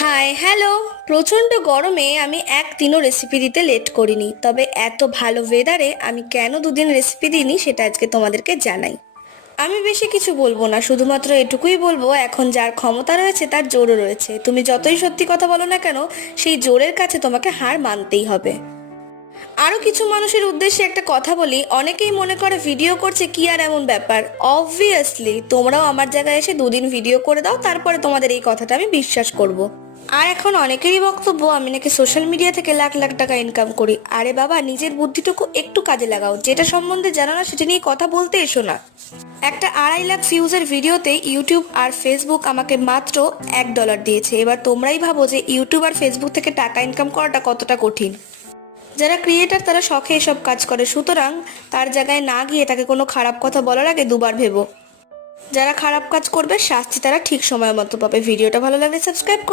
Hi hello প্রচণ্ড গরমে আমি একদিনও রেসিপি দিতে লেট করিনি। তবে এত ভালো ওয়েদারে আমি কেন দুদিন রেসিপি দিইনি সেটা আজকে তোমাদেরকে জানাই। আমি বেশি কিছু বলব না, শুধুমাত্র এটুকুই বলব, এখন যার ক্ষমতা রয়েছে তার জোরও রয়েছে। তুমি যতই সত্যি কথা বলো না কেন, সেই জোরের কাছে তোমাকে হার মানতেই হবে। আরও কিছু মানুষের উদ্দেশ্যে একটা কথা বলি। অনেকেই মনে করে ভিডিও করছে কি আর এমন ব্যাপার। অবভিয়াসলি তোমরাও আমার জায়গায় এসে দুদিন ভিডিও করে দাও, তারপরে তোমাদের এই কথাটা আমি বিশ্বাস করব। আর এখন অনেকেরই বক্তব্য, আমি নাকি সোশ্যাল মিডিয়া থেকে লাখ লাখ টাকা ইনকাম করি। আরে বাবা, নিজের বুদ্ধিটুকু একটু কাজে লাগাও। যেটা সম্বন্ধে জানো না, সেটা নিয়ে কথা বলতে এসো না। একটা আড়াই লাখ ভিউজের ভিডিওতে ইউটিউব আর ফেসবুক আমাকে মাত্র এক ডলার দিয়েছে। এবার তোমরাই ভাবো যে ইউটিউব আর ফেসবুক থেকে টাকা ইনকাম করাটা কতটা কঠিন। যারা ক্রিয়েটার তারা শখে এসব কাজ করে। সুতরাং তার জায়গায় না গিয়ে তাকে কোনো খারাপ কথা বলার আগে দুবার ভেবো। যারা খারাপ কাজ করবে, শাস্তি তারা ঠিক সময় মতো পাবে। ভিডিওটা ভালো লাগলে সাবস্ক্রাইব